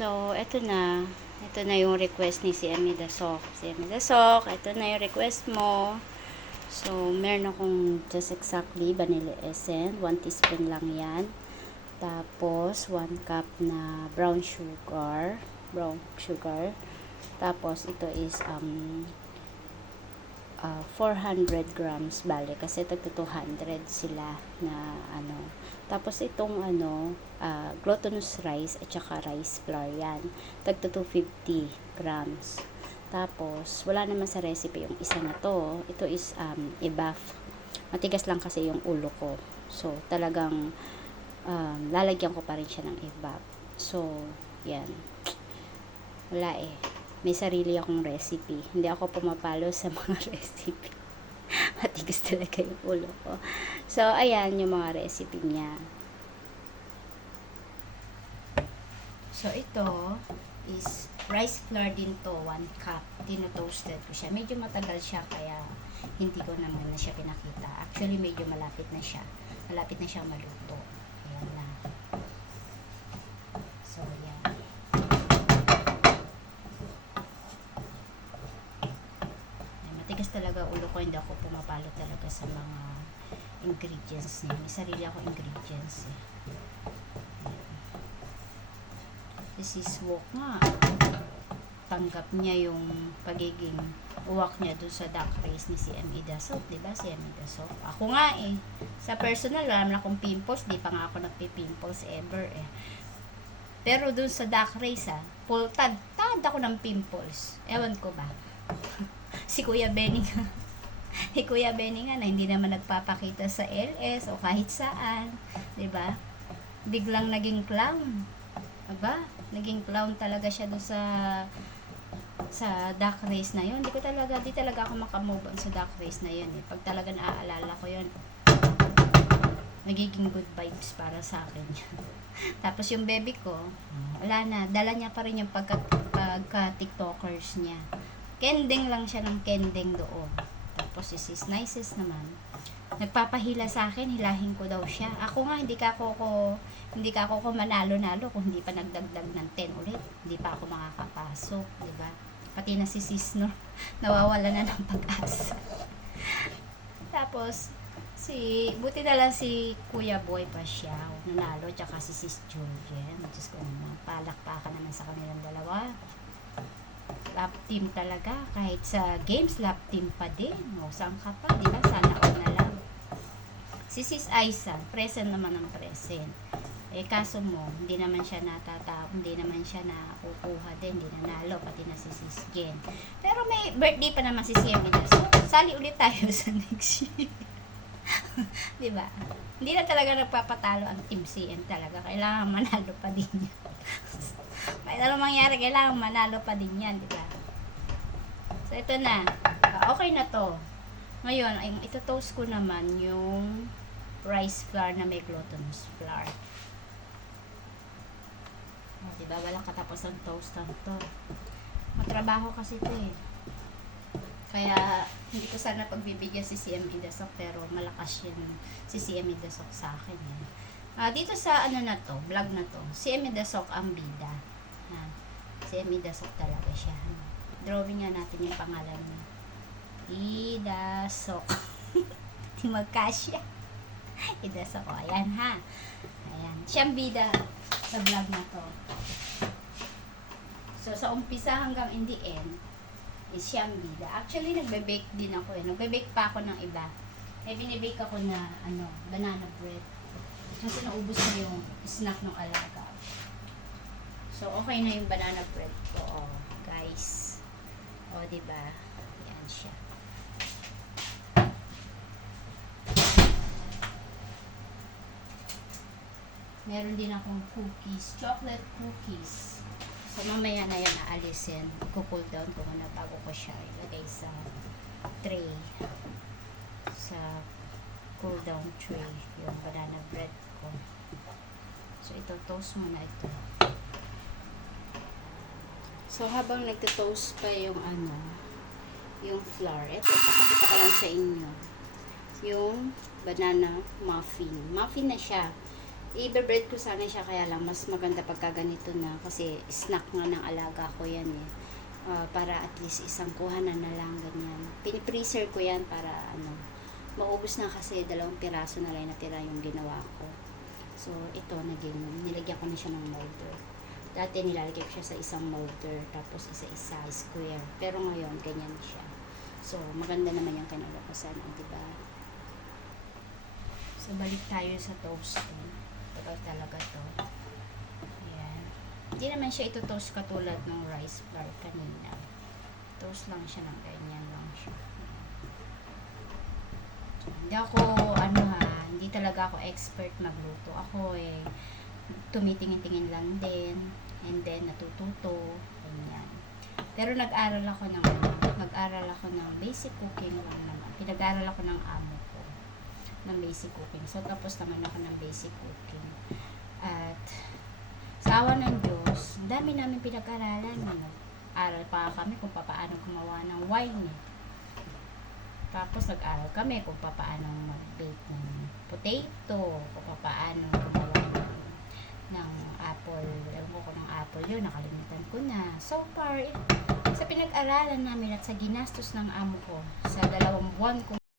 So, eto na. Ito na yung request ni si Emi Dasok. Si Emi Dasok, ito na yung request mo. So, meron akong just exactly vanilla essence. 1 teaspoon lang yan. Tapos, 1 cup na brown sugar. Tapos, ito is 400 grams bale kasi tagto 200 sila na ano. Tapos itong glutinous rice at saka rice flour yan, tagto 250 grams. Tapos wala naman sa recipe yung isa na to. Ito is i-bath. Matigas lang kasi yung ulo ko, so talagang lalagyan ko pa rin siya ng i-bath. So yan, wala eh, may sarili akong recipe. Hindi ako pumapalo sa mga recipe. Matigas talaga yung ulo ko. So, ayan yung mga recipe niya. So, ito is rice flour din to, 1 cup. Tino-toasted ko siya. Medyo matagal siya, kaya hindi ko naman na siya pinakita. Actually, medyo malapit na siya. Malapit na siyang maluto. Ayan na. So, ayan. Matigas talaga ulo ko, hindi ako pumapalo talaga sa mga ingredients niya. May sarili ako ingredients eh. This is wok nga. Tanggap niya yung pagiging uwak niya dun sa duck race ni si Emi Dasok, diba? Si Emi Dasok. Ako nga eh. Sa personal, wala naman akong pimples. Di pa nga ako nagpipimples ever eh. Pero dun sa duck race tad ako ng pimples. Ewan ko ba. Si Kuya Benny nga. Si Kuya Benny nga na hindi naman nagpapakita sa LS o kahit saan. Diba? Biglang naging clown. Aba? Naging clown talaga siya doon sa duck race na yun. Di talaga ako makamove on sa duck race na yun eh. Pag talaga naaalala ko yun, magiging good vibes para sa akin. Tapos yung baby ko, wala na. Dala niya pa rin yung pagka-tiktokers niya. Kending lang siya ng kending doon. Tapos si sis Nices naman, nagpapahila sa akin, hilahin ko daw siya. Ako nga, hindi ka ako manalo-nalo kung hindi pa nagdagdag ng 10 ulit. Hindi pa ako makakapasok, di ba? Pati na si sis, no? Nawawala na ng pag-asa. Tapos, buti na lang si Kuya Boy pa siya, nanalo, tsaka si sis Julien. Diyos ko naman, palakpakan naman sa kanilang dalawa. Lap team talaga, kahit sa games lap team pa din. O, saan ka pa, di ba? Sana all na lang. Si sis Aiza, present naman ang present. Eh kaso mo, hindi naman siya hindi naman siya nakukuha din, hindi nanalo, pati na si sis Jen. Pero may birthday pa naman si Siemina, so sali ulit tayo sa next year. Di ba? Hindi na talaga nagpapatalo ang team CN talaga, kailangan manalo pa din yan. Kahit ano mangyari, kailangan manalo pa din yan, di ba? So, ito na. Okay na to. Ngayon, ito-toast ko naman yung rice flour na may glutinous flour. O, diba? Walang katapos ang toast na to. Matrabaho kasi ito eh. Kaya, hindi ko sana pagbibigyan si Emi Dasok, pero malakas yun si Emi Dasok sa akin eh. Dito sa vlog na to, si Emi Dasok ang bida. Si Emi Dasok talaga siya. Drawing nga natin yung pangalan niya. Idasok. Di magkasya. Idasok ko. Ayan ha. Ayan. Siyang bida sa vlog na to. So, sa umpisa hanggang in the end, is siyang bida. Actually, nagbe-bake din ako eh. Nagbe-bake pa ako ng iba. Eh, binibake ako na, banana bread. Kasi naubos na yung snack ng alaga. So, okay na yung banana bread ko. Oh, guys. Oh, diba? Yan siya. Meron din akong cookies. Chocolate cookies. So, mamaya na yan naalisin. Cool down ko muna bago ko siya ilagay sa tray. Sa cool down tray. Yung banana bread ko. So, ito, toast muna ito. So, habang nagto-toast pa yung yung flour. Ito, papakita ko lang sa inyo. Yung banana muffin. Muffin na siya. I-bread ko sana siya, kaya lang mas maganda pagka ganito na kasi snack nga ng alaga ko yan eh. Para at least isang kuhanan na lang ganyan. Pinipreser ko yan para maubos na kasi 2 piraso na lang natira yung ginawa ko. So ito nilagyan ko na siya ng molder. Dati nilalagay ko siya sa isang molder tapos isa-isa square. Pero ngayon ganyan siya. So maganda naman yung kinalabasan, di ba? So balik tayo sa toasting. Tagal talaga to. Ayan. Hindi naman siya ito toast katulad ng rice flour kanina. Toast lang siya ng ganyan lang siya. Hindi ako, hindi talaga ako expert magluto. Ako tumitingin-tingin lang din. And then, natututo. Ganyan. Pero nag-aral ako ng basic cooking lang naman. Pinag-aral ako ng amo ko ng basic cooking. So, tapos naman ako ng basic cooking. At, sa awa ng Diyos, ang dami namin pinag-aralan. Aral pa kami kung paano gumawa ng wine. Tapos, nag-aral kami kung paano mag-bake ng potato, kung paano gumawa ng apple. Alam ko ng apple yun, nakalimutan ko na. So far, sa pinag-aralan namin at sa ginastos ng amo ko, sa 2 buwan kong